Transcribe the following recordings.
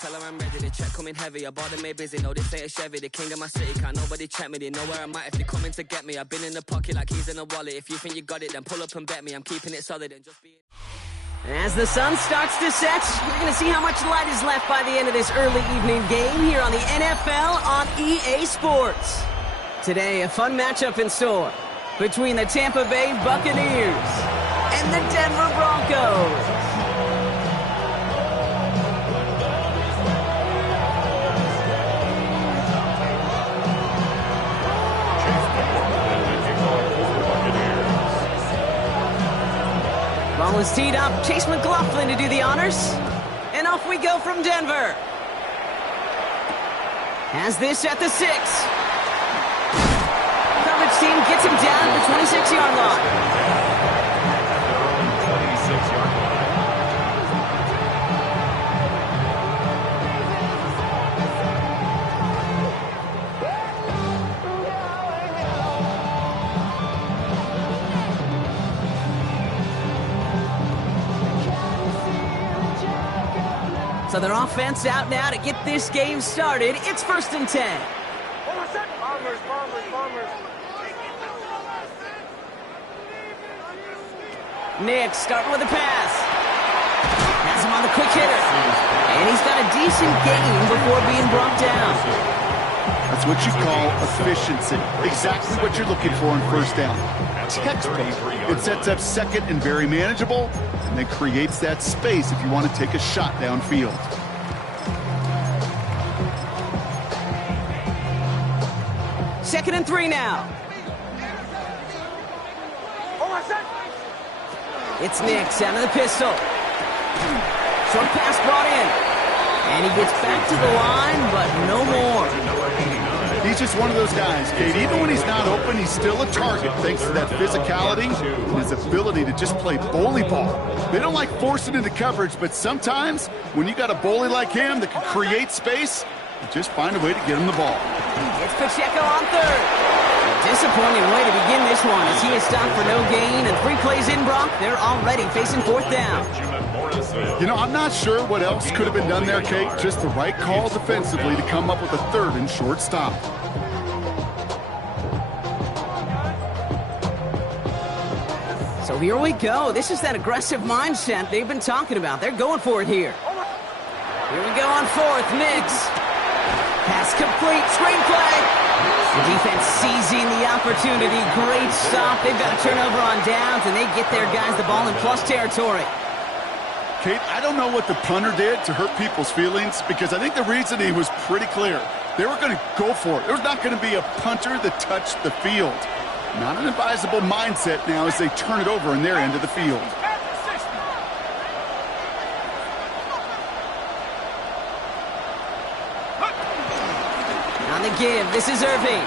Tell her I'm ready, the check coming heavy. I bought them made busy, no this ain't a Chevy. The king of my city, can't nobody check me. They know where I'm at if they coming to get me. I've been in the pocket like keys in a wallet. If you think you got it, then pull up and bet me. I'm keeping it solid and just be. As the sun starts to set, you're going to see how much light is left by the end of this early evening game here on the NFL on EA Sports. Today, a fun matchup in store between the Tampa Bay Buccaneers and the Denver Broncos. Ball is teed up. Chase McLaughlin to do the honors. And off we go from Denver. Has this at the 6. Coverage team gets him down at the 26-yard line. So their offense out now to get this game started. It's 1st and 10. Nick starting with a pass. Has him on the quick hitter. And he's got a decent gain before being brought down. That's what you call efficiency. Exactly what you're looking for in first down. Textbook. It sets up second and very manageable, and then creates that space if you want to take a shot downfield. Second and 3 now. It's Nix out of the pistol. Short pass brought in. And he gets back to the line, but no more. He's just one of those guys, Kate. Even when he's not open, he's still a target thanks to that physicality and his ability to just play bully ball. They don't like forcing into coverage, but sometimes when you got a bully like him that can create space, you just find a way to get him the ball. It's Pacheco on third. Disappointing way to begin this one as he is stopped for no gain, and 3 plays in, Brock. They're already facing 4th down. You know, I'm not sure what else could have been done there, Kate. Just the right call defensively to come up with a 3rd and short stop. So here we go. This is that aggressive mindset they've been talking about. They're going for it here. Here we go on 4th. Nix. Pass complete. Screenplay. The defense seizing the opportunity. Great stop. They've got a turnover on downs, and they get their guys the ball in plus territory. Kate, I don't know what the punter did to hurt people's feelings, because I think the reasoning was pretty clear. They were going to go for it. There was not going to be a punter that touched the field. Not an advisable mindset now as they turn it over in their end of the field. On the give, this is Irving.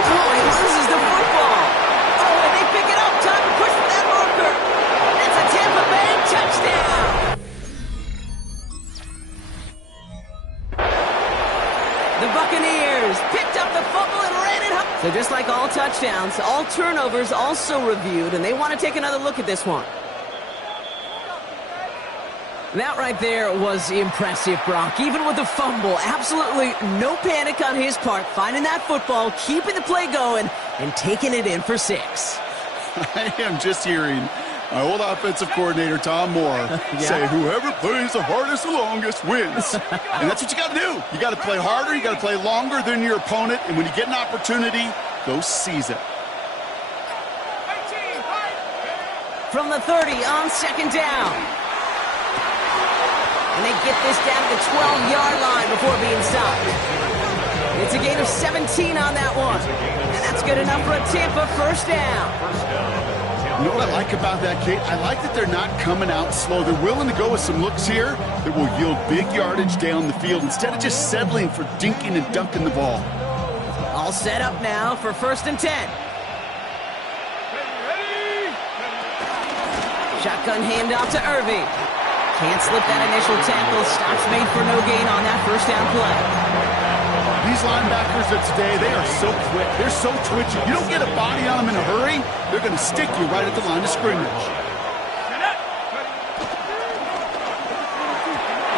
Oh, he loses the football. Oh, and they pick it up. Time to push for that marker. It's a Tampa Bay touchdown. The Buccaneers picked up the fumble and ran it home. So just like all touchdowns, all turnovers also reviewed, and they want to take another look at this one. That right there was impressive, Brock. Even with the fumble, absolutely no panic on his part. Finding that football, keeping the play going, and taking it in for 6. I am just hearing my old offensive coordinator, Tom Moore, say, whoever plays the hardest the longest wins. And that's what you got to do. You got to play harder. You got to play longer than your opponent. And when you get an opportunity, go seize it. From the 30 on 2nd down. And they get this down to the 12-yard line before being stopped. It's a gain of 17 on that one. And that's good enough for a Tampa 1st down. You know what I like about that, Kate? I like that they're not coming out slow. They're willing to go with some looks here that will yield big yardage down the field instead of just settling for dinking and dunking the ball. All set up now for 1st and 10. Shotgun handoff to Irving. Can't slip that initial tackle. Stops made for no gain on that 1st down play. These linebackers of today, they are so quick. They're so twitchy. You don't get a body on them in a hurry, they're going to stick you right at the line of scrimmage.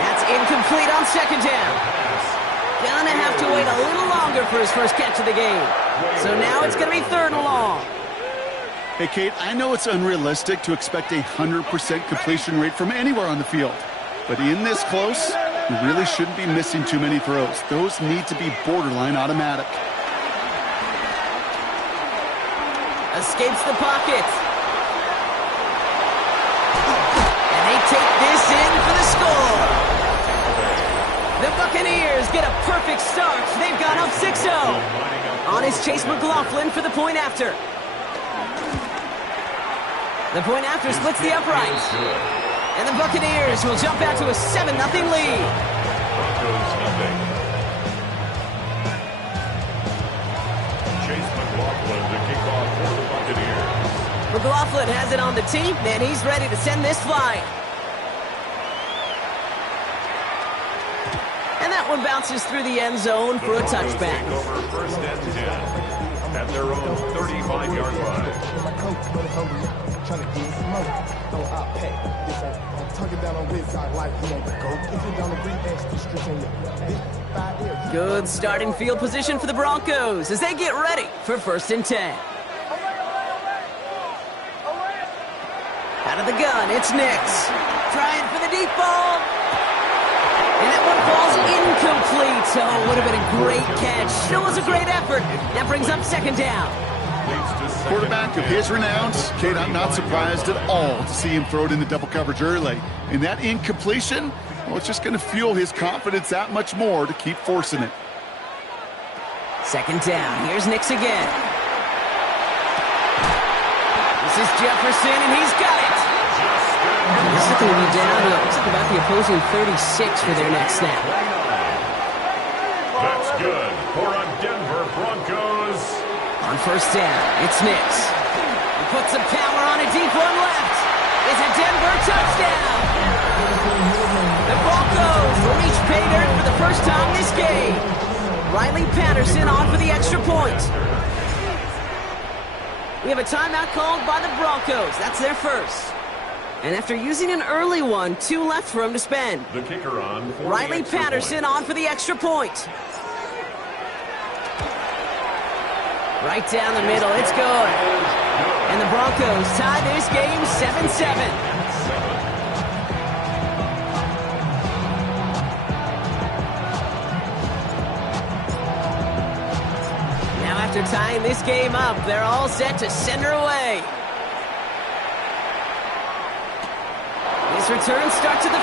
That's Incomplete on second down. Gonna have to wait a little longer for his first catch of the game. So now it's gonna be 3rd and long. Hey, Kate, I know it's unrealistic to expect a 100% completion rate from anywhere on the field. But in this close, you really shouldn't be missing too many throws. Those need to be borderline automatic. Escapes the pocket. And they take this in for the score. The Buccaneers get a perfect start. They've gone up 6-0. On is Chase McLaughlin for the point after. The point after splits the uprights. And the Buccaneers will jump out to a 7-0 lead. Chase McLaughlin to kick off for the Buccaneers. McLaughlin has it on the tee, and he's ready to send this flying. And that one bounces through the end zone for a touchback. Take over 1st and 10 at their own 35-yard line. Good starting field position for the Broncos as they get ready for 1st and 10. Out of the gun, it's Nix. Trying for the deep ball. And that one falls incomplete. Oh, would have been a great catch. Still was a great effort. That brings up 2nd down. Quarterback of his renown, Kate, I'm not surprised at all to see him throw it into double coverage early. And that incompletion, well, it's just going to fuel his confidence that much more to keep forcing it. 2nd down. Here's Nix again. This is Jefferson, and he's got it. This is going to be down to about the opposing 36 for their next snap. That's good for a Denver Broncos. On 1st down, it's Nix. He puts some power on a deep one left. It's a Denver touchdown. The Broncos reach pay dirt for the first time this game. Riley Patterson on for the extra point. We have a timeout called by the Broncos. That's their first. And after using an early one, 2 left for him to spend. The kicker on for Riley the extra Patterson point. on for the extra point. Right down the middle, it's good. And the Broncos tie this game 7-7. Now after tying this game up, they're all set to send her away. This return starts at the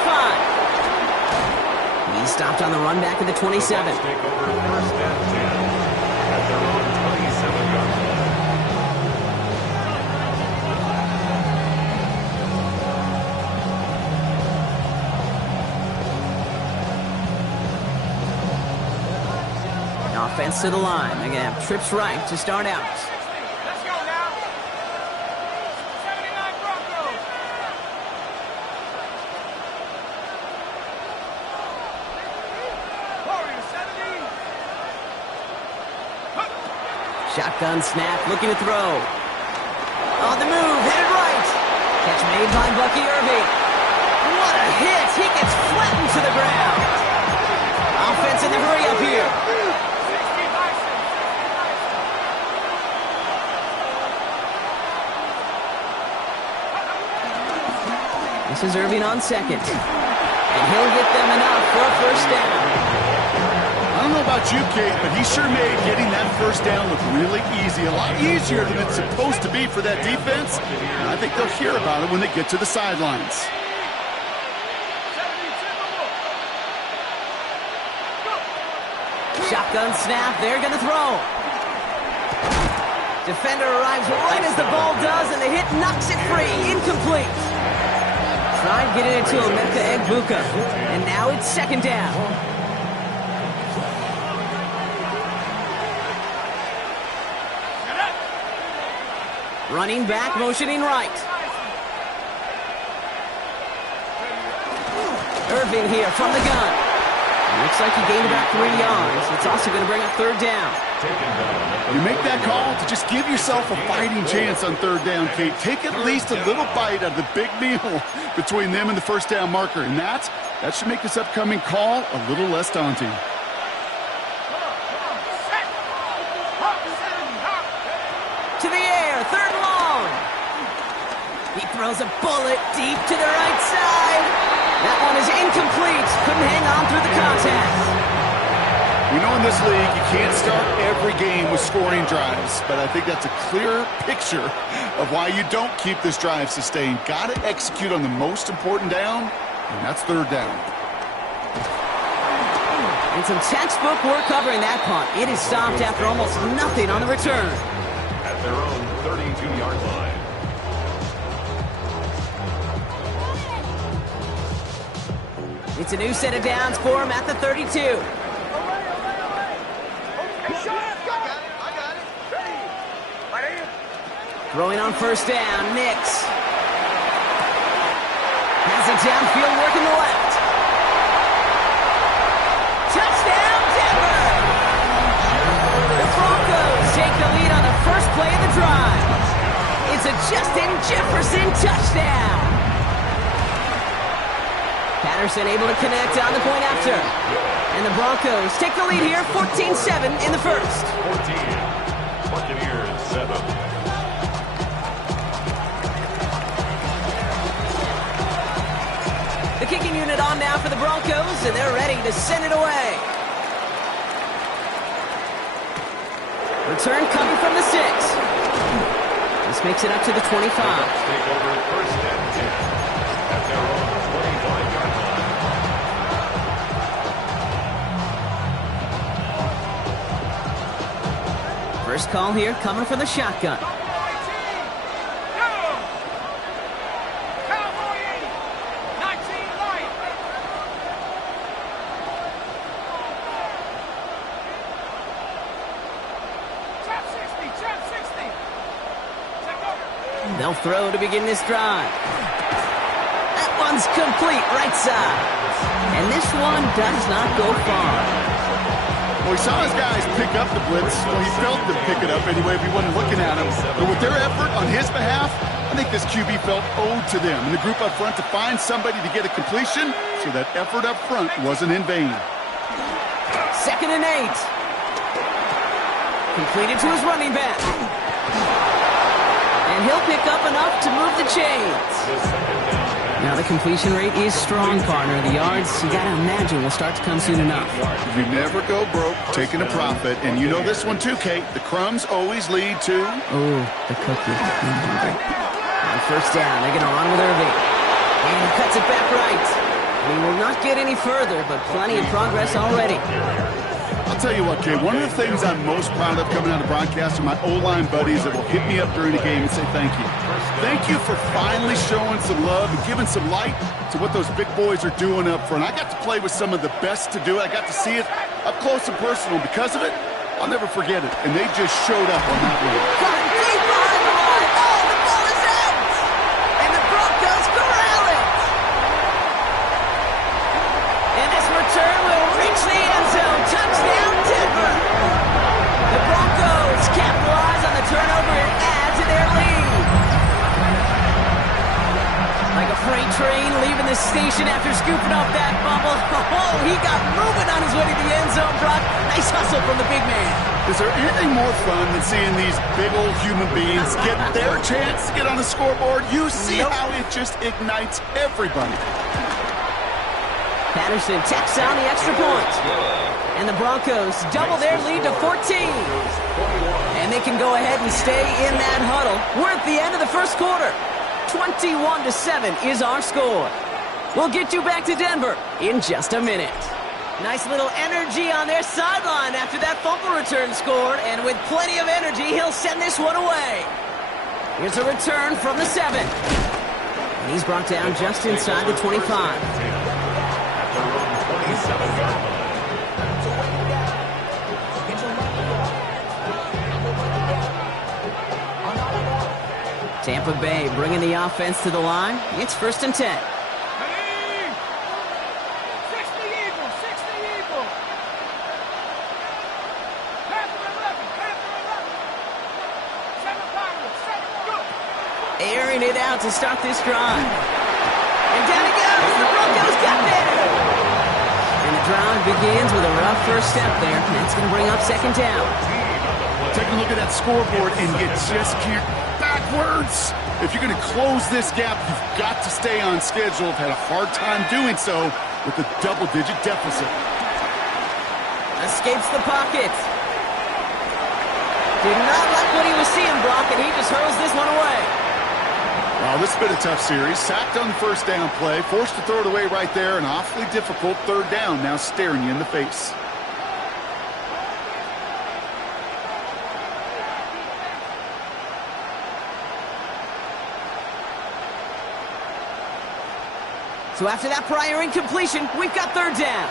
5. He's stopped on the run back at the 27. Take over 1st and 10 at their own 27-yard line. Offense to the line. They're going to have trips right to start out. Let's go now. 79 Broncos. Warriors 70. Shotgun snap, looking to throw. On the move, headed right. Catch made by Bucky Irving. What a hit. He gets flattened to the ground. Offense in the hurry up here. This is Irving on 2nd. And he'll get them enough for a 1st down. I don't know about you, Kate, but he sure made getting that 1st down look really easy. A lot easier than it's supposed to be for that defense. And I think they'll hear about it when they get to the sidelines. Shotgun snap, they're going to throw. Defender arrives right as the ball does, and the hit knocks it free. Incomplete. Tried getting it to Emeka Egbuka, and now it's 2nd down. Running back, motioning right. Irving here from the gun. Looks like he gained about 3 yards. It's also going to bring up third down. You make that call to just give yourself a fighting chance on third down, Kate. Take at least a little bite out of the big meal between them and the first down marker. And that should make this upcoming call a little less daunting. To the air, third and long. He throws a bullet deep to the right side. That one is incomplete. Couldn't hang on through the contact. We know in this league you can't start every game with scoring drives, but I think that's a clear picture of why you don't keep this drive sustained. Got to execute on the most important down, and that's third down. And some textbook work covering that punt. It is stopped after almost nothing on the return. At their own 32-yard line. It's a new set of downs for him at the 32. Throwing on first down, Nix. Has it downfield, working the left. Touchdown, Denver! The Broncos take the lead on the first play of the drive. It's a Justin Jefferson touchdown. Patterson able to connect on the point after. And the Broncos take the lead here, 14-7 in the first. 14. Buccaneers 7. The kicking unit on now for the Broncos, and they're ready to send it away. Return coming from the 6. This makes it up to the 25. Take over first and 10 at their own 25-yard line. First call here coming from the shotgun. They'll throw to begin this drive. That one's complete, right side. And this one does not go far. Well, he saw his guys pick up the blitz. Well, he felt them pick it up anyway if he wasn't looking at him. But with their effort on his behalf, I think this QB felt owed to them and the group up front to find somebody to get a completion, so that effort up front wasn't in vain. 2nd and 8. Completed to his running back. And he'll pick up enough to move the chains. Now the completion rate is strong, partner. The yards, you got to imagine, will start to come soon enough. You never go broke taking a profit. And you know this one too, Kate. The crumbs always lead to... Oh, the cookie. On first down, they're going to run with Irving. And he cuts it back right. He will not get any further, but plenty of progress already. I'll tell you what, Kate, one of the things I'm most proud of coming out of broadcast are my O-line buddies that will hit me up during the game and say thank you. Thank you for finally showing some love and giving some light to what those big boys are doing up front. I got to play with some of the best to do it. I got to see it up close and personal. Because of it, I'll never forget it. And they just showed up on that one. Deep behind the line. Oh, the ball is out. And the Broncos corral it. And this return will reach the end zone. Touchdown, Denver. The Broncos capitalize on the turnover and add to their lead. Like a freight train leaving the station after scooping up that fumble. Oh, he got moving on his way to the end zone, Brock. Nice hustle from the big man. Is there anything more fun than seeing these big old human beings get their chance to get on the scoreboard? You see how it just ignites everybody. Patterson tacks on the extra point. And the Broncos double their lead to 14. And they can go ahead and stay in that huddle. We're at the end of the first quarter. 21-7 is our score. We'll get you back to Denver in just a minute. Nice little energy on their sideline after that fumble return scored. And with plenty of energy, he'll send this one away. Here's a return from the 7. And he's brought down just inside the 25. Tampa Bay bringing the offense to the line. It's 1st and 10. sticking it out to start this drive. And down it goes. The Broncos got there. And the drive begins with a rough first step there. That's going to bring up second down. Take a look at that scoreboard, and you just can't backwards. If you're going to close this gap, you've got to stay on schedule. I've had a hard time doing so with a double-digit deficit. Escapes the pocket. Did not like what he was seeing, Brock, and he just hurls this one away. Well, this has been a tough series. Sacked on the first down play, forced to throw it away right there, an awfully difficult third down now staring you in the face. So after that prior incompletion, we've got third down.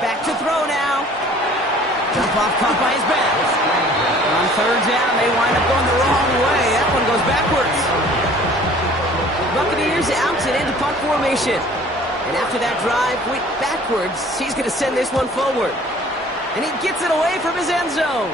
Back to throw now. Jump off caught by his back. On third down, they wind up going the wrong way. That one goes backwards. Buccaneers out and into punt formation. And after that drive went backwards, he's going to send this one forward. And he gets it away from his end zone.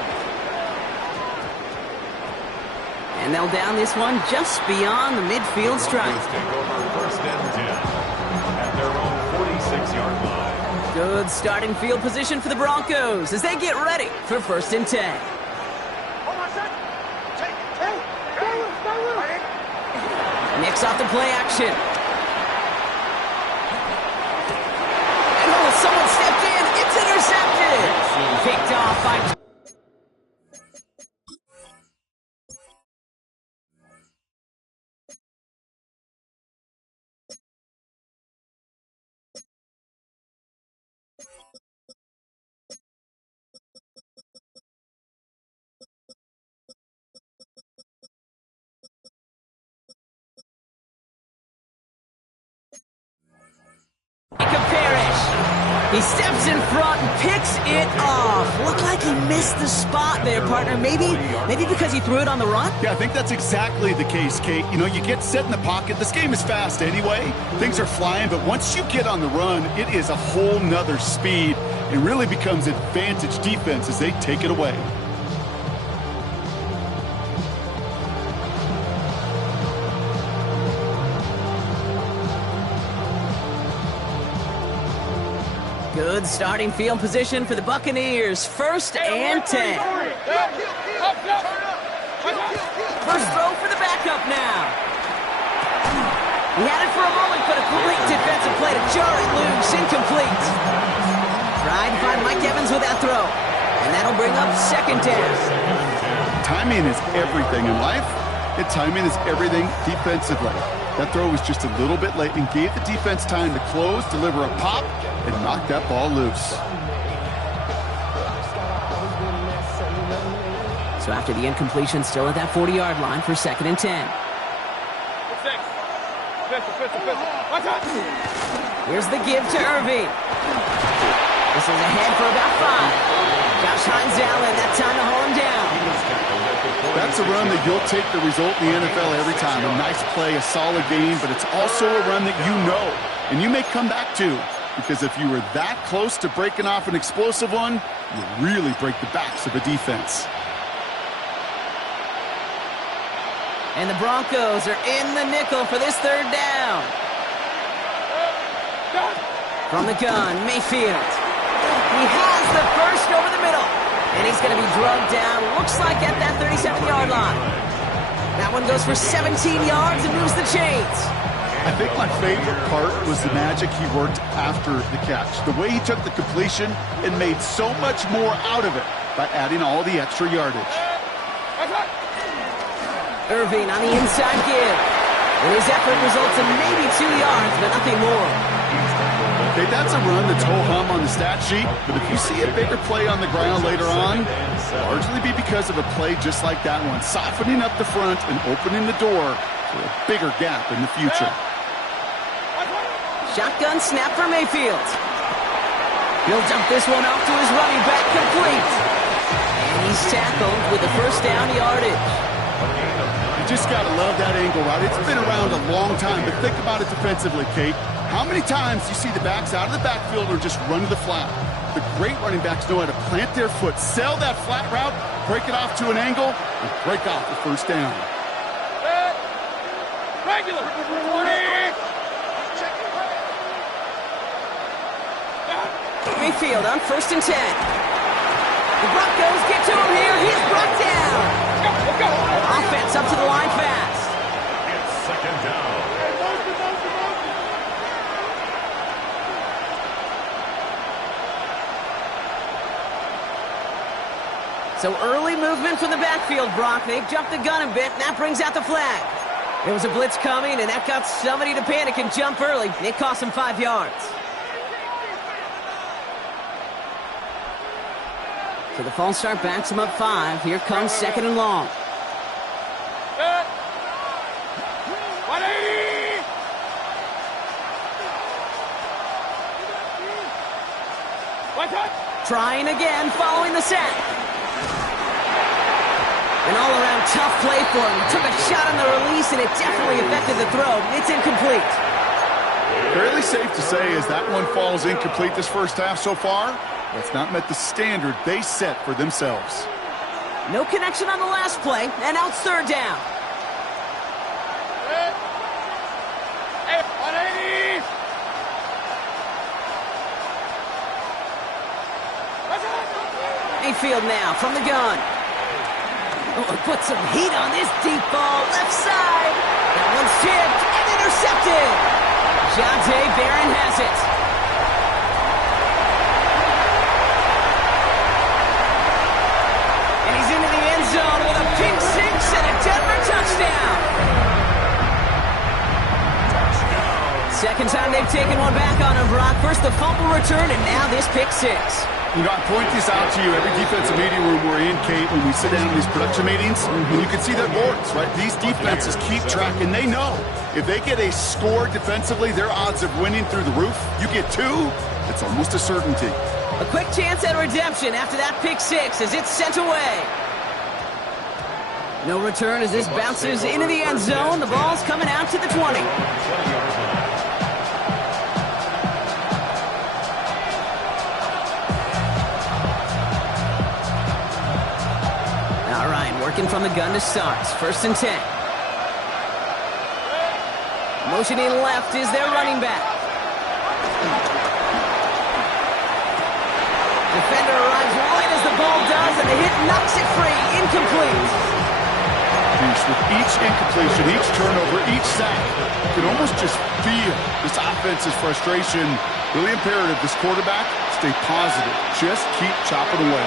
And they'll down this one just beyond the midfield stripe. Take over first and 10 at their own 46-yard line. Good starting field position for the Broncos as they get ready for first and 10. Nick's off the play action. Oh, someone stepped in. It's intercepted. Picked off by... He steps in front and picks it off. Looked like he missed the spot there, partner. Maybe because he threw it on the run? Yeah, I think that's exactly the case, Kate. You know, you get set in the pocket. This game is fast anyway. Things are flying, but once you get on the run, it is a whole nother speed. It really becomes advantage defense as they take it away. Good starting field position for the Buccaneers. First and 10. First throw for the backup now. He had it for a moment, but a great defensive play to jar it loose. Incomplete. Tried to find Mike Evans with that throw. And that'll bring up second down. Timing is everything in life, and timing is everything defensively. That throw was just a little bit late and gave the defense time to close, deliver a pop, and knock that ball loose. So after the incompletion, still at that 40-yard line for second and 10. Here's the give to Irving. This is ahead for about 5. Josh Hines Allen, that time to haul him down. That's a run that you'll take the result in the NFL every time. A nice play, a solid game, but it's also a run that you know and you may come back to, because if you were that close to breaking off an explosive one, you really break the backs of a defense. And the Broncos are in the nickel for this third down. From the gun, Mayfield. He has the first over the middle. And he's going to be drugged down, looks like at that 37-yard line. That one goes for 17 yards and moves the chains. I think my favorite part was the magic he worked after the catch. The way he took the completion and made so much more out of it by adding all the extra yardage. Irving on the inside give. And his effort results in maybe 2 yards, but nothing more. Okay, that's a run that's ho-hum on the stat sheet, but if you see a bigger play on the ground later on, largely be because of a play just like that one, softening up the front and opening the door for a bigger gap in the future. Shotgun snap for Mayfield. He'll dump this one off to his running back, complete. And he's tackled with the first down yardage. You just got to love that angle route. It's been around a long time, but think about it defensively, Kate. How many times do you see the backs out of the backfield or just run to the flat? The great running backs know how to plant their foot, sell that flat route, break it off to an angle, and break off the first down. Regular. 20. Mayfield on 1st and 10. The Broncos get to him here. He's brought down. Let's go. Offense up to the line fast. It's second down. So early movement from the backfield, Brock. They've jumped the gun a bit, and that brings out the flag. There was a blitz coming, and that got somebody to panic and jump early. It cost them 5 yards. So the false start backs him up 5. Here comes 2nd and long. 180. One touch. Trying again, following the sack. An all-around tough play for him. Took a shot on the release, and it definitely affected the throw. It's incomplete. Fairly safe to say as that one falls incomplete this first half so far, that's not met the standard they set for themselves. No connection on the last play, and now it's 3rd down. Hey, 180. Mayfield now from the gun. Oh, put some heat on this deep ball, left side. That one's tipped and intercepted. Jonte Barron has it. And he's into the end zone with a pick six and a Denver touchdown. Second time they've taken one back on him, Brock. First the fumble return, and now this pick six. You know, I point this out to you every defensive meeting room we're in, Kate, when we sit down in these production meetings, and you can see their boards, right? These defenses keep track, and they know if they get a score defensively, their odds of winning through the roof. You get 2, it's almost a certainty. A quick chance at redemption after that pick six as it's sent away. No return as this bounces into the end zone. The ball's coming out to the 20. All right, working from the gun to start. 1st and 10. Motioning left is their running back. Defender arrives right as the ball does, and the hit knocks it free. Incomplete. With each incompletion, each turnover, each sack, you can almost just feel this offense's frustration. Really imperative, this quarterback, stay positive. Just keep chopping away.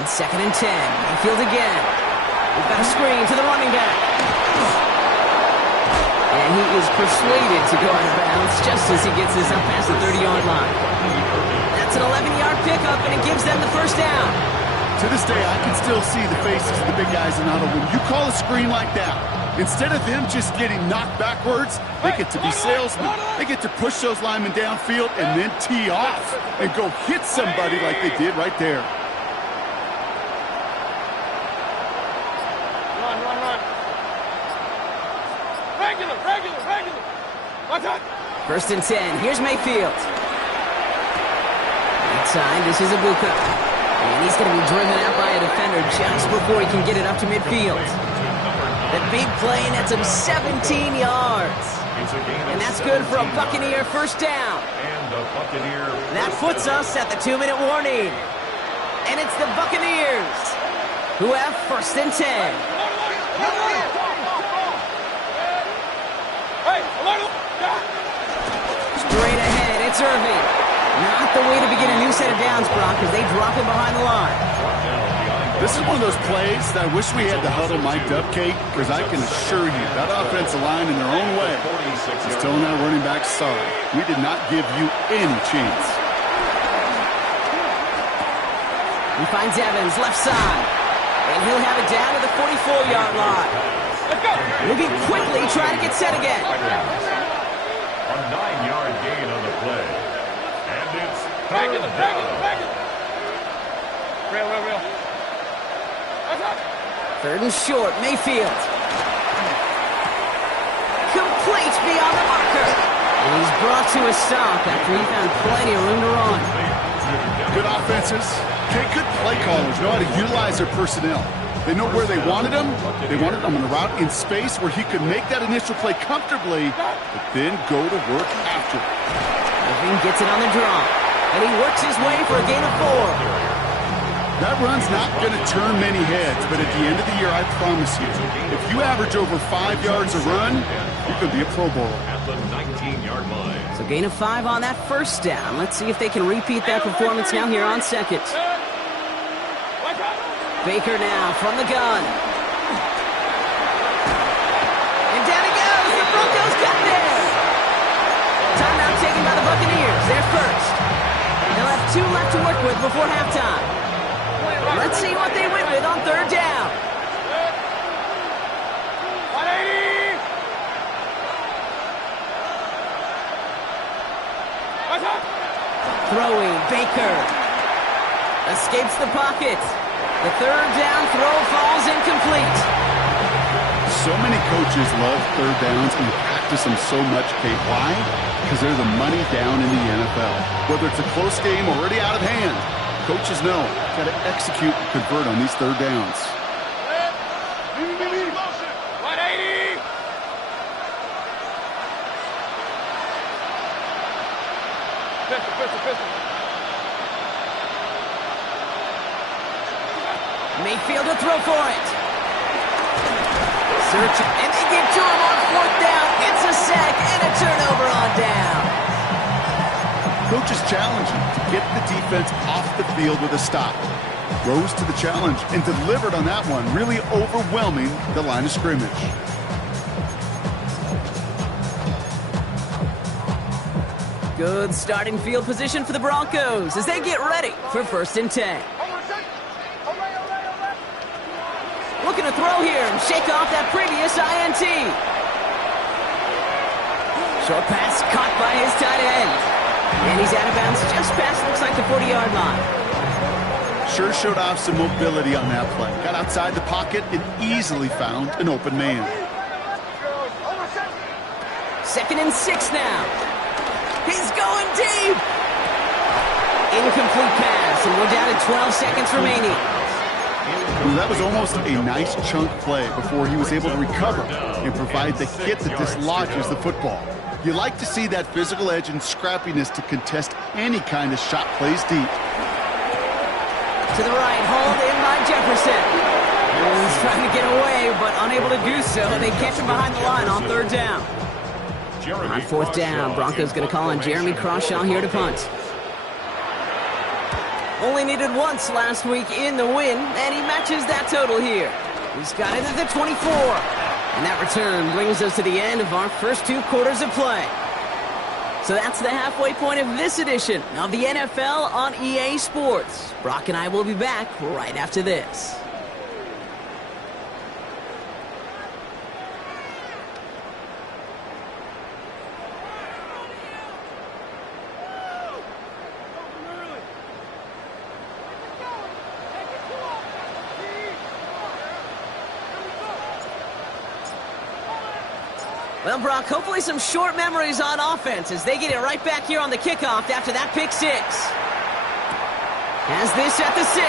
On 2nd and 10, Mayfield again. We've got a screen to the running back. And he is persuaded to go out of bounds just as he gets this up past the 30-yard line. That's an 11-yard pickup, and it gives them the first down. To this day, I can still see the faces of the big guys in auto. When you call a screen like that, instead of them just getting knocked backwards, they get to be salesmen. They get to push those linemen downfield and then tee off and go hit somebody like they did right there. Run. Regular. 1st and 10. Here's Mayfield. Outside, this is Ibuka. And he's going to be driven out by a defender just before he can get it up to midfield. That big play nets him 17 yards. And that's good for a Buccaneer first down. That puts us at the 2-minute warning. And it's the Buccaneers who have 1st and 10. Straight ahead, it's Irving. Not the way to begin a new set of downs, Brock, as they drop him behind the line. This is one of those plays that I wish we had the huddle mic'd up, Kate, because I can assure you that offensive line in their own way is telling our running back, sorry, we did not give you any chance. He finds Evans left side, and he'll have it down to the 44-yard line. Moving quickly, trying to get set again. A 9-yard gain on the play. And it's Regular. Real. 3rd and short, Mayfield. Complete beyond the marker. And he's brought to a stop after he found plenty of room to run. Good offenses. Okay, good play callers know how to utilize their personnel. They know where they wanted him. They wanted him on a route in space where he could make that initial play comfortably, but then go to work after. Levine gets it on the draw, and he works his way for a gain of 4. That run's not going to turn many heads, but at the end of the year, I promise you, if you average over 5 yards a run, you could be a Pro Bowler. At the 19-yard line. So gain of 5 on that first down. Let's see if they can repeat that performance now here on second. Baker now from the gun. And down he goes. The Broncos got there. Timeout taken by the Buccaneers. They're first. They'll have 2 left to work with before halftime. Let's see what they win with on third down. 180. Throwing, Baker. Escapes the pocket. The third down throw falls incomplete. So many coaches love third downs and practice them so much, Kate. Why? Because they're the money down in the NFL. Whether it's a close game already out of hand, coaches know got to execute and convert on these third downs. 180. Pistol. Mayfield to throw for it. Search, and they get to him on fourth down. It's a sack and a turnover on down. Coach is challenging to get the defense off the field with a stop. Rose to the challenge and delivered on that one, really overwhelming the line of scrimmage. Good starting field position for the Broncos as they get ready for 1st and 10. Looking to throw here and shake off that previous INT. Short pass caught by his tight end. And he's out of bounds just past, looks like the 40-yard line. Sure showed off some mobility on that play. Got outside the pocket and easily found an open man. 2nd and 6 now. He's going deep. Incomplete pass, and we're down to 12 seconds remaining. Well, that was almost a nice chunk play before he was able to recover and provide the hit that dislodges the football. You like to see that physical edge and scrappiness to contest any kind of shot plays deep. To the right, hauled in by Jefferson. He's trying to get away, but unable to do so. They catch him behind the line on third down. On fourth down, Broncos going to call on Jeremy Crawshaw here to punt. Only needed once last week in the win, and he matches that total here. He's got it at the 24. And that return brings us to the end of our first 2 quarters of play. So that's the halfway point of this edition of the NFL on EA Sports. Brock and I will be back right after this. Well, Brock, hopefully some short memories on offense as they get it right back here on the kickoff after that pick 6. Has this at the 6.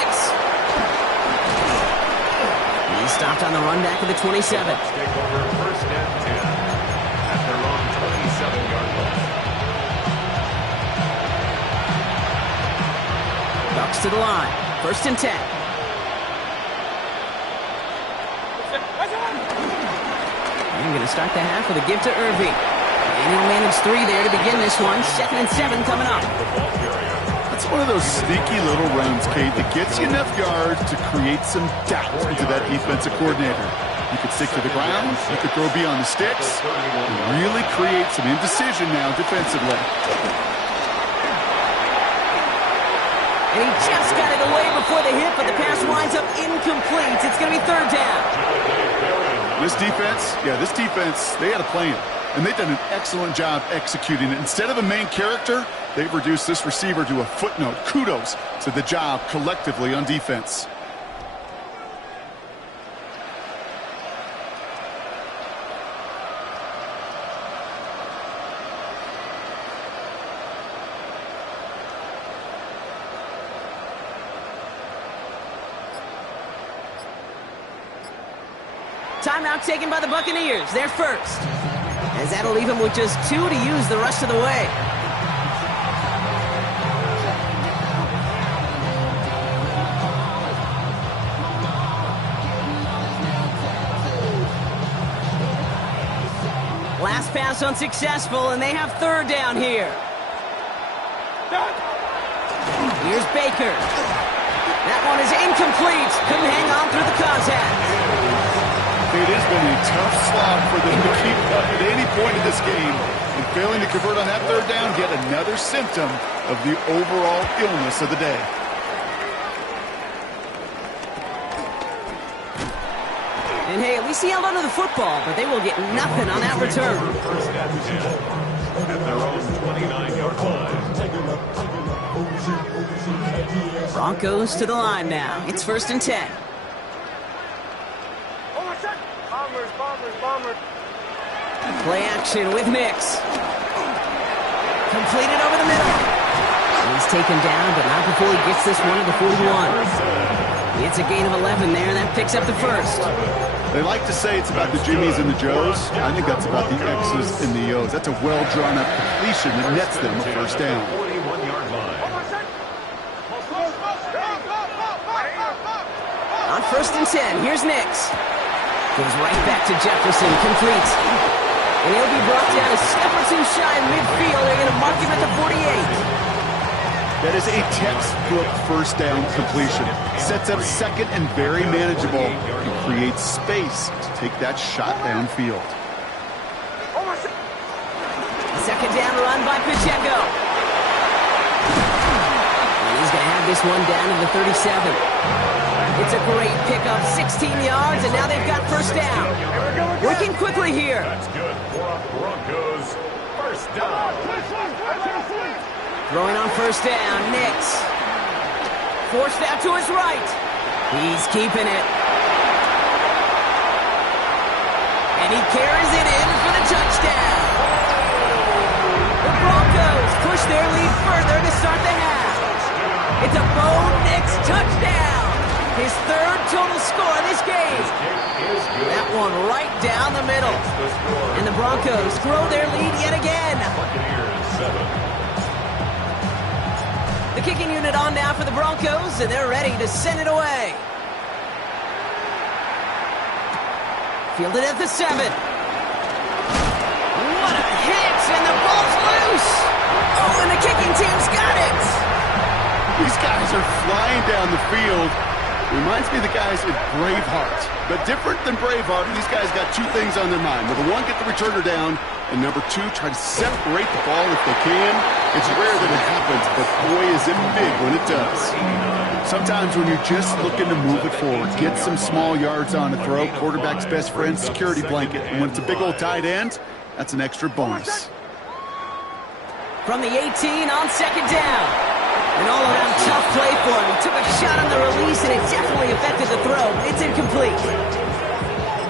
He stopped on the run back at the 27. Take over 1st and 10 at their own 27-yard line. Ducks to the line. 1st and 10. I'm going to start the half with a give to Irving. And he'll manage 3 there to begin this one. 2nd and 7 coming up. That's one of those sneaky little runs, Kate, that gets you enough yards to create some doubt into that defensive coordinator. You could stick to the ground, you could throw beyond the sticks, and really create some indecision now defensively. And he just got it away before the hit, but the pass winds up incomplete. It's going to be 3rd down. This defense, they had a plan, and they've done an excellent job executing it. Instead of a main character, they've reduced this receiver to a footnote. Kudos to the job collectively on defense. Timeout taken by the Buccaneers. They're first. As that'll leave him with just 2 to use the rest of the way. Last pass unsuccessful, and they have third down here. Here's Baker. That one is incomplete. Couldn't hang on through the contact. It has been a tough slog for them to keep up at any point in this game. And failing to convert on that third down, yet another symptom of the overall illness of the day. And hey, at least he held onto the football, but they will get nothing on that return. At their own 29-yard line. Broncos to the line now. It's 1st and 10. Bombers. Play action with Nix. Completed over the middle. He's taken down, but not before he gets this one to the 41. It's a gain of 11 there, and that picks up the first. They like to say it's about the Jimmies and the Joes. I think that's about the X's and the O's. That's a well-drawn-up completion that nets them a first down. 41-yard line. On 1st and 10, here's Nix. Goes right back to Jefferson, complete. And he'll be brought down a step or two shy in midfield. They're going to mark him at the 48. That is a textbook first down completion. Sets up second and very manageable and creates space to take that shot downfield. Second down run by Pacheco. And he's going to have this one down to the 37. It's a great pickup, 16 yards, and now they've got first down. Working quickly here. That's good for a Broncos first down. Throwing on first down, Nix. Forced out to his right. He's keeping it. And he carries it in for the touchdown. The Broncos push their lead further to start the half. It's a Bo Nix touchdown. His third total score in this game. That one right down the middle. And the Broncos grow their lead yet again. The kicking unit on now for the Broncos, and they're ready to send it away. Fielded at the 7. What a hit, and the ball's loose. Oh, and the kicking team's got it. These guys are flying down the field. Reminds me of the guys in Braveheart. But different than Braveheart, these guys got 2 things on their mind. Number 1, get the returner down. And number 2, try to separate the ball if they can. It's rare that it happens, but boy, is it big when it does. Sometimes when you're just looking to move it forward, get some small yards on a throw, quarterback's best friend, security blanket. And when it's a big old tight end, that's an extra bonus. From the 18 on second down. An all-around tough play for him. He took a shot on the release, and it definitely affected the throw. It's incomplete.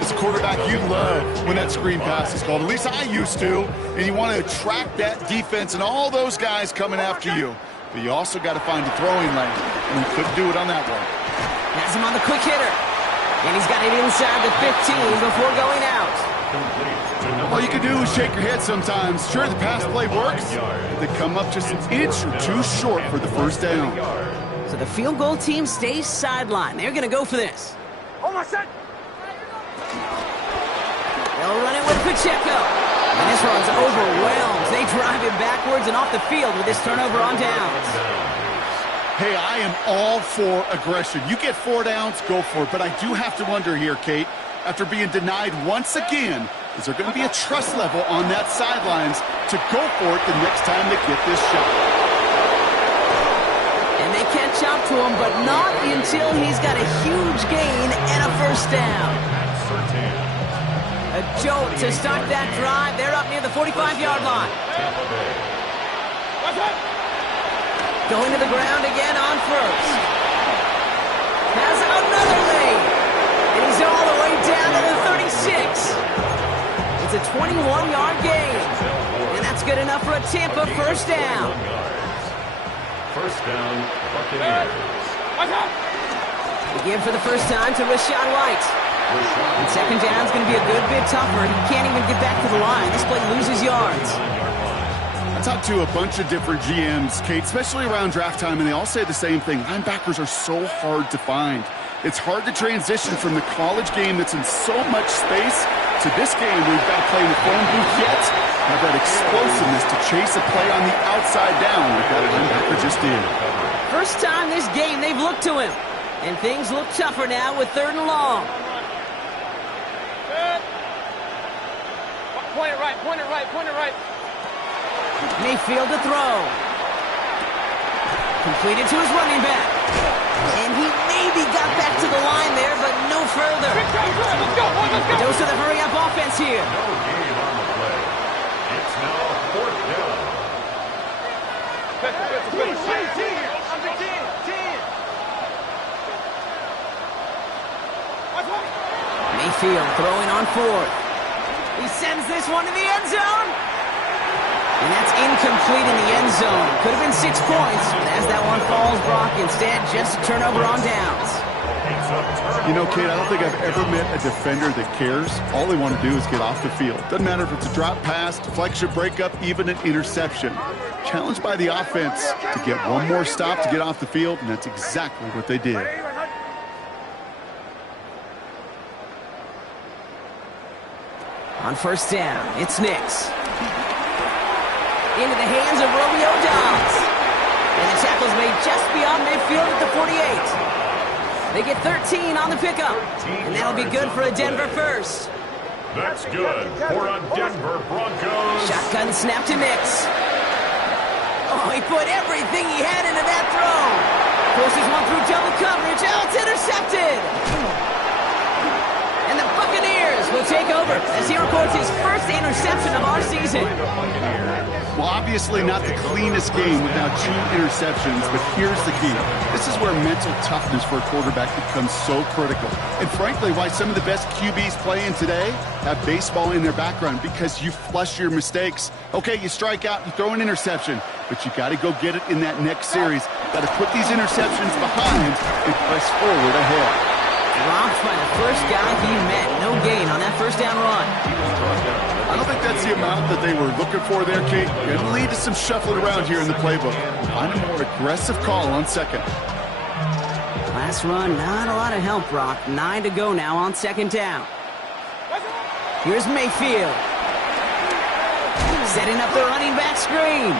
As a quarterback, you love when that screen pass is called. At least I used to. And you want to attract that defense and all those guys coming after you. But you also got to find a throwing lane. And he couldn't do it on that one. Has him on the quick hitter. And he's got it inside the 15 before going out. All you can do is shake your head sometimes. Sure, the pass play works. They come up just an inch or 2 short for the first down. So the field goal team stays sidelined. They're going to go for this. Almost set. They'll run it with Pacheco. And this one's overwhelmed. They drive him backwards and off the field with this turnover on downs. Hey, I am all for aggression. You get 4 downs, go for it. But I do have to wonder here, Kate, after being denied once again, is there going to be a trust level on that sidelines to go for it the next time they get this shot? And they catch up to him, but not until he's got a huge gain and a first down. A jolt to start that drive. They're up near the 45-yard line. Going to the ground again on first. Has another lane. And he's all the way down to the 36. It's a 21-yard gain. And that's good enough for a Tampa first down. First down, Buccaneers. We give for the first time to Rashad White. And second down's going to be a good bit tougher. He can't even get back to the line. This play loses yards. I talked to a bunch of different GMs, Kate, especially around draft time, and they all say the same thing. Linebackers are so hard to find. It's hard to transition from the college game that's in so much space to this game where you've got to play in the phone booth yet. Have that explosiveness to chase a play on the outside down like that linebacker just did. First time this game they've looked to him. And things look tougher now with 3rd and long. Point it right, point it right, point it right. Mayfield to throw. Completed to his running back. And he maybe got back to the line there, but no further. Let's go, boy, let's go. Dose of the hurry-up offense here. No gain on the play. It's now 4th down. Mayfield throwing on 4th. He sends this one to the end zone. And that's incomplete in the end zone. Could have been 6 points, but as that one falls, Brock, instead just a turnover on downs. You know, Kate, I don't think I've ever met a defender that cares. All they want to do is get off the field. Doesn't matter if it's a drop pass, deflection, breakup, even an interception. Challenged by the offense to get one more stop to get off the field, and that's exactly what they did. On 1st down, it's Nix. Into the hands of Romeo Dobbs. And the tackle's made just beyond midfield at the 48. They get 13 on the pickup. And that'll be good for a Denver first. That's good for a Denver Broncos. Shotgun snap to Nix. Oh, he put everything he had into that throw. Forces one through double coverage. Oh, it's intercepted. And the Buccaneers will take over as he records his first interception of our season. Well, obviously not the cleanest game without 2 interceptions, but here's the key. This is where mental toughness for a quarterback becomes so critical. And frankly, why some of the best QBs playing today have baseball in their background, because you flush your mistakes. Okay, you strike out, you throw an interception, but you got to go get it in that next series. Got to put these interceptions behind and press forward ahead. Dropped by the first guy he met. No gain on that 1st down run. I don't think that's the amount that they were looking for there, Kate. It'll lead to some shuffling around here in the playbook. Find a more aggressive call on 2nd. Last run, not a lot of help, Brock. 9 to go now on 2nd down. Here's Mayfield. Setting up the running back screen.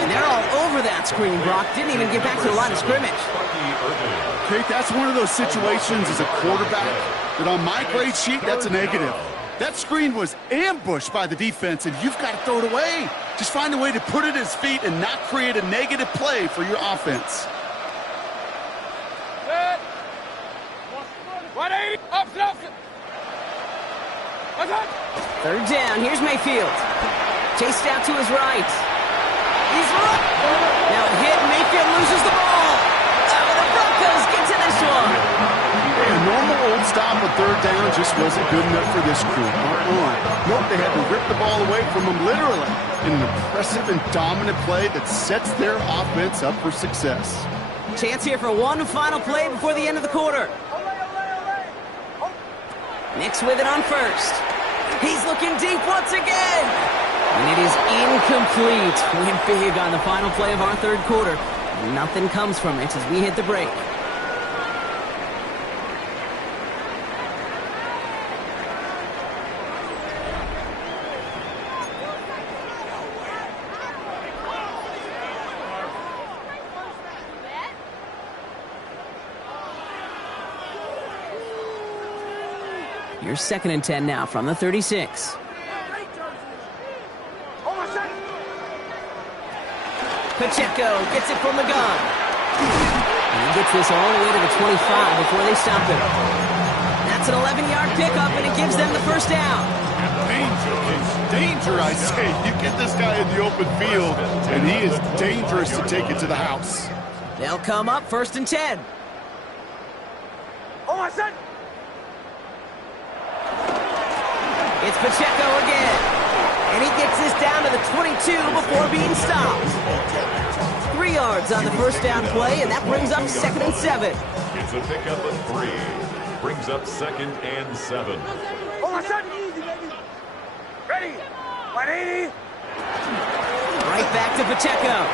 And they're all over that screen, Brock. Didn't even get back to the line of scrimmage. Kate, that's one of those situations as a quarterback that on my grade sheet, that's a negative. That screen was ambushed by the defense, and you've got to throw it away. Just find a way to put it at his feet and not create a negative play for your offense. 180, up. 3rd down, here's Mayfield. Chased out to his right. He's right. Now a hit, Mayfield loses the ball. But the Broncos get to this one. A normal old stop on 3rd down just wasn't good enough for this crew. Nope, they had to rip the ball away from them literally in an impressive and dominant play that sets their offense up for success. Chance here for one final play before the end of the quarter. Nix with it on 1st. He's looking deep once again. And it is incomplete. Went big on the final play of our 3rd quarter. Nothing comes from it as we hit the break. Here's 2nd and 10 now from the 36. Pacheco gets it from the gun. And he gets this all the way to the 25 before they stop him. That's an 11-yard pickup, and it gives them the 1st down. Danger, I say. You get this guy in the open field, and he is dangerous to take it to the house. They'll come up 1st and 10. It's Pacheco again. And he gets this down to the 22 before being stopped. 3 yards on the 1st down play, and that brings up 2nd and 7. It's a pickup of 3. brings up 2nd and 7. Ready. 180. Right back to Pacheco.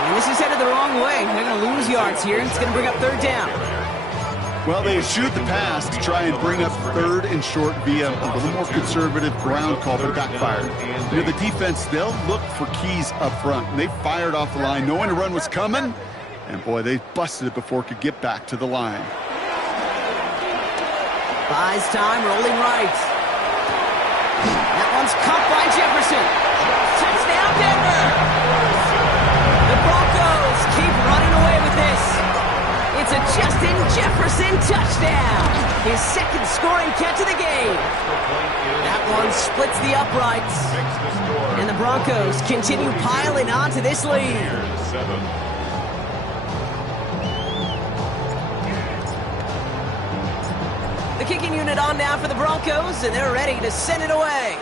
And this is headed the wrong way. They're going to lose yards here, and it's going to bring up 3rd down. Well, they shoot the pass to try and bring up 3rd and short via a little more conservative ground call, but it backfired. You know, the defense, they'll look for keys up front. And they fired off the line knowing a run was coming, and boy, they busted it before it could get back to the line. Buys time, rolling right. That one's caught by Jefferson. Touchdown, Denver! The Broncos keep running away with this. It's a Justin Jefferson touchdown. His 2nd scoring catch of the game. That one splits the uprights. And the Broncos continue piling on to this lead. The kicking unit on now for the Broncos, and they're ready to send it away.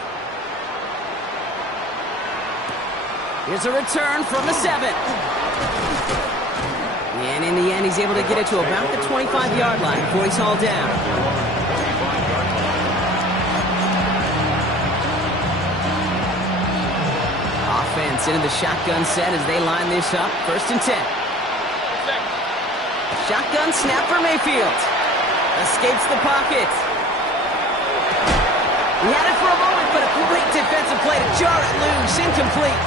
Here's a return from the 7. And in the end, he's able to get it to about the 25-yard line before he's hauled down. Offense into the shotgun set as they line this up. 1st and 10. Shotgun snap for Mayfield. Escapes the pocket. He had it for a moment, but a great defensive play to jar it loose. Incomplete.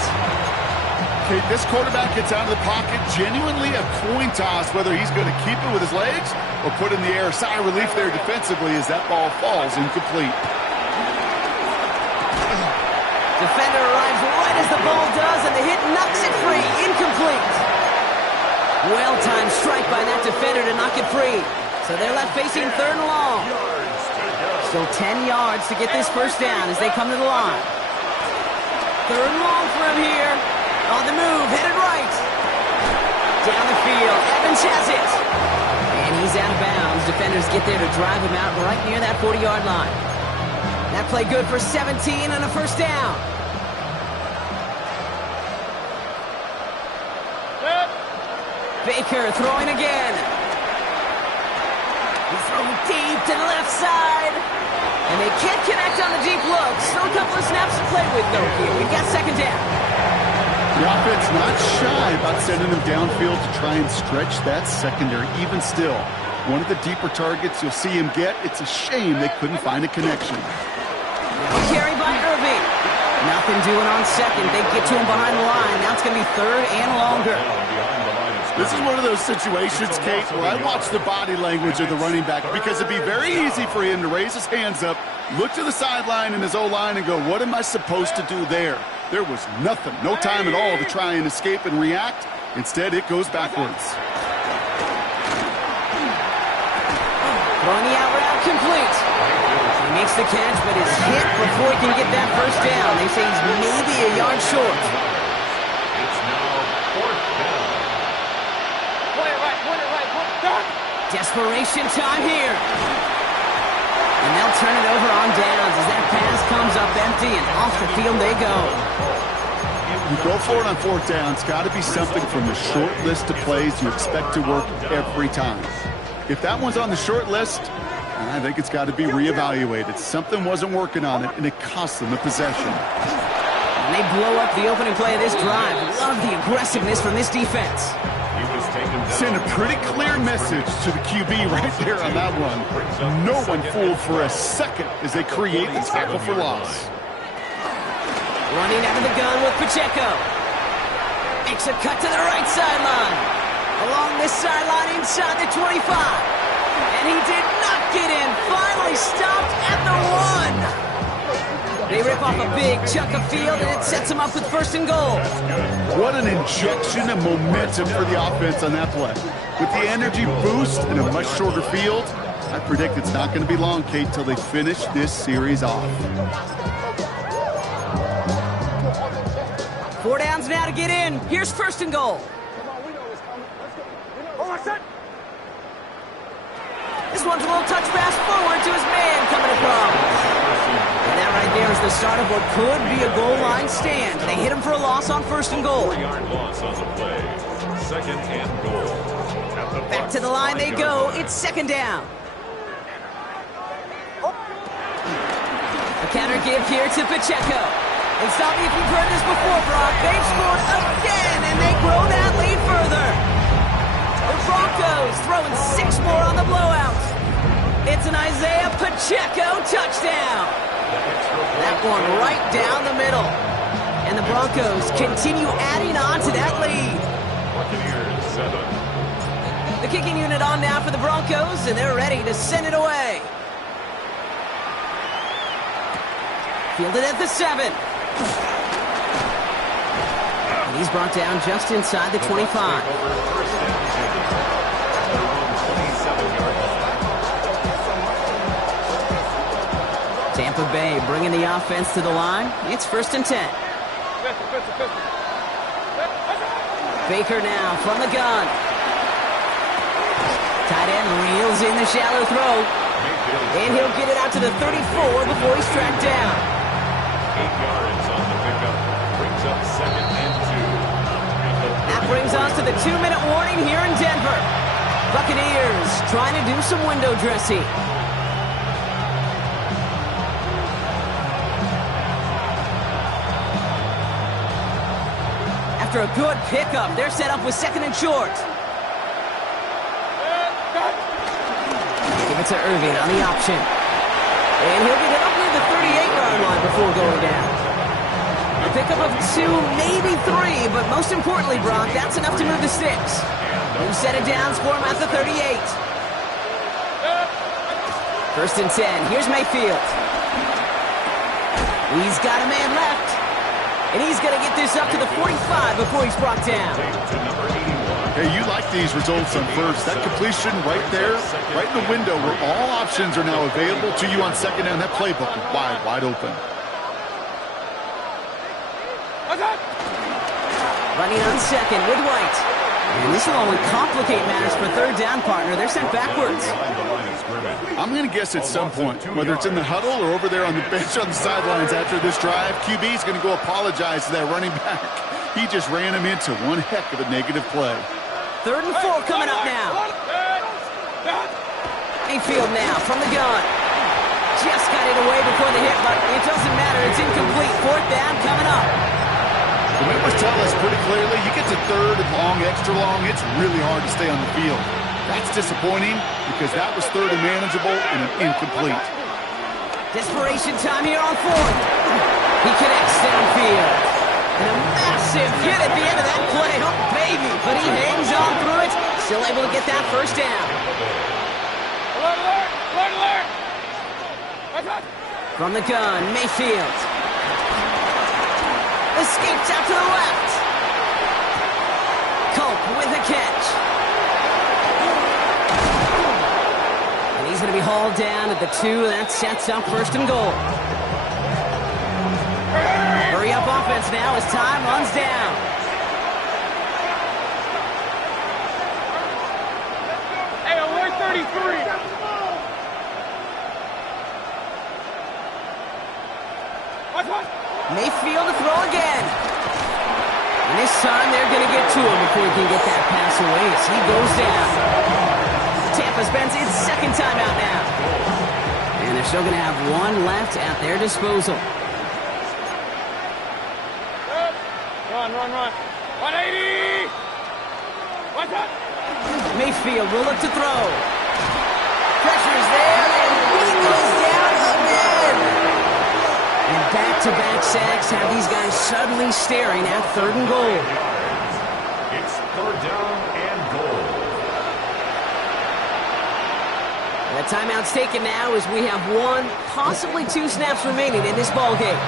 Okay, this quarterback gets out of the pocket. Genuinely a coin toss whether he's going to keep it with his legs or put in the air. Sigh of relief there defensively as that ball falls incomplete. Defender arrives right as the ball does, and the hit knocks it free. Incomplete. Well-timed strike by that defender to knock it free. So they're left facing 3rd and long. Still 10 yards to get this 1st down as they come to the line. 3rd and long for him here. On the move, headed right. Down the field, Evans has it. And he's out of bounds. Defenders get there to drive him out right near that 40-yard line. That play good for 17 and a 1st down. Baker throwing again. He's throwing deep to the left side. And they can't connect on the deep look. Still a couple of snaps to play with, though, here. We've got 2nd down. The offense not shy about sending them downfield to try and stretch that secondary. Even still, one of the deeper targets you'll see him get. It's a shame they couldn't find a connection. Carry by Irving. Nothing doing on 2nd. They get to him behind the line. Now it's going to be 3rd and longer. This is one of those situations, Kate, where I watch the body language of the running back because it'd be very easy for him to raise his hands up, look to the sideline in his O-line and go, what am I supposed to do there? There was nothing, no time at all to try and escape and react. Instead, it goes backwards. Throwing the out route complete. He makes the catch, but is hit before he can get that 1st down. They say he's maybe a yard short. It's now 4th down. Point it right. Desperation time here. And they'll turn it over on downs as that pass comes up empty and off the field they go. You go for it on 4th down. It's got to be something from the short list of plays you expect to work every time. If that one's on the short list, I think it's got to be reevaluated. Something wasn't working on it, and it cost them the possession. And they blow up the opening play of this drive. Love the aggressiveness from this defense. Send a pretty clear message to the QB right there on that one. No one fooled for a second as they create the tackle for loss. Running out of the gun with Pacheco. Makes a cut to the right sideline. Along this sideline inside the 25. And he did not get in. Finally stopped at the 1. They rip off a big chunk of field, and it sets them up with 1st and goal. What an injection of momentum for the offense on that play. With the energy boost and a much shorter field, I predict it's not going to be long, Kate, till they finish this series off. 4 downs now to get in. Here's 1st and goal. This one's a little touch pass forward to his man coming across. And that right there is the start of what could be a goal line stand. They hit him for a loss on 1st and goal. 4-yard loss on the play. 2nd and goal. Back to the line they go. It's 2nd down. counter give here to Pacheco. And stop me if you've heard this before, Brock. They've scored again, and they grow that lead further. The Broncos throwing 6 more on the blowout. It's an Isaiah Pacheco touchdown. That one right down the middle. And the Broncos continue adding on to that lead. Buccaneers 7. The kicking unit on now for the Broncos, and they're ready to send it away. Fielded at the 7. And he's brought down just inside the 25. Tampa Bay bringing the offense to the line. It's 1st and 10. Baker now from the gun. Tight end reels in the shallow throw. And he'll get it out to the 34 before he's tracked down. 8 yards on the pickup. Brings up 2nd and 2. That brings us to the 2-minute warning here in Denver. Buccaneers trying to do some window dressing. After a good pickup, they're set up with 2nd and short. Give it to Irving on the option. And he'll get it up near the 38-yard line before going down. A pickup of 2, maybe 3, but most importantly, Brock, that's enough to move the sticks. Move set it down, score him at the 38. 1st and 10. Here's Mayfield. He's got a man left. And he's going to get this up to the 45 before he's brought down. Hey, you like these results on first. That completion right there, right in the window where all options are now available to you on 2nd down. That playbook is wide open. Running on 2nd with White. And this will only complicate matters for 3rd down, partner. They're sent backwards. I'm going to guess at some point, whether it's in the huddle or over there on the bench on the sidelines after this drive, QB is going to go apologize to that running back. He just ran him into one heck of a negative play. 3rd and 4 coming up now. Mayfield now from the gun. Just got it away before the hit, but it doesn't matter. It's incomplete. 4th down coming up. The numbers tell us pretty clearly, you get to 3rd and long, extra long, it's really hard to stay on the field. That's disappointing because that was 3rd and manageable and an incomplete. Desperation time here on 4th. He connects downfield. And a massive hit at the end of that play. Oh, baby. But he hangs on through it. Still able to get that 1st down. From the gun, Mayfield. Escapes out to the left. Culp with a catch. And he's going to be hauled down at the 2. That sets up 1st and goal. Hurry up offense now as time runs down. Hey, alert 33. Mayfield to throw again. And this time they're going to get to him before he can get that pass away as he goes down. Tampa spends its 2nd timeout now. And they're still going to have 1 left at their disposal. Run. 180. Mayfield will look to throw. Pressure's there, and he goes down again. And back-to-back sacks have these guys suddenly staring at 3rd and goal. It's 3rd down and goal. The timeout's taken now as we have 1, possibly 2 snaps remaining in this ballgame.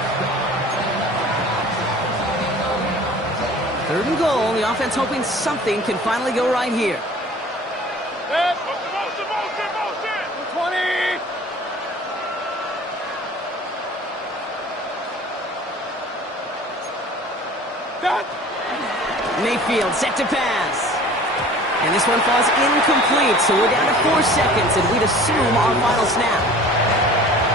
3rd and goal. The offense hoping something can finally go right here. 20. Mayfield set to pass. And this one falls incomplete, so we're down to 4 seconds, and we'd assume our final snap.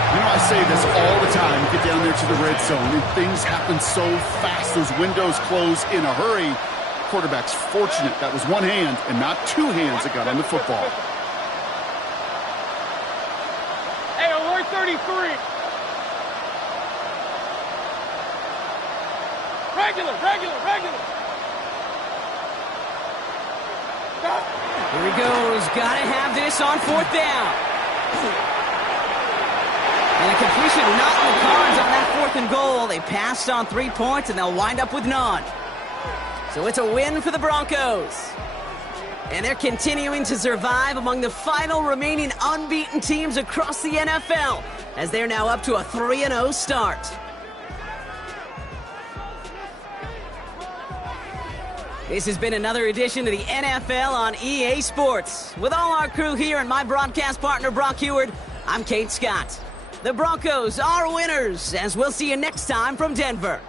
You know, I say this all the time. You get down there to the red zone, and things happen so fast. Those windows close in a hurry. Quarterback's fortunate that was 1 hand and not 2 hands that got on the football. Hey, alert 33. Regular. Here he goes. Gotta have this on 4th down. And a completion not in the cards on that 4th and goal. They passed on 3 points, and they'll wind up with none. So it's a win for the Broncos. And they're continuing to survive among the final remaining unbeaten teams across the NFL, as they're now up to a 3-0 start. This has been another edition of the NFL on EA Sports. With all our crew here and my broadcast partner, Brock Heward, I'm Kate Scott. The Broncos are winners, as we'll see you next time from Denver.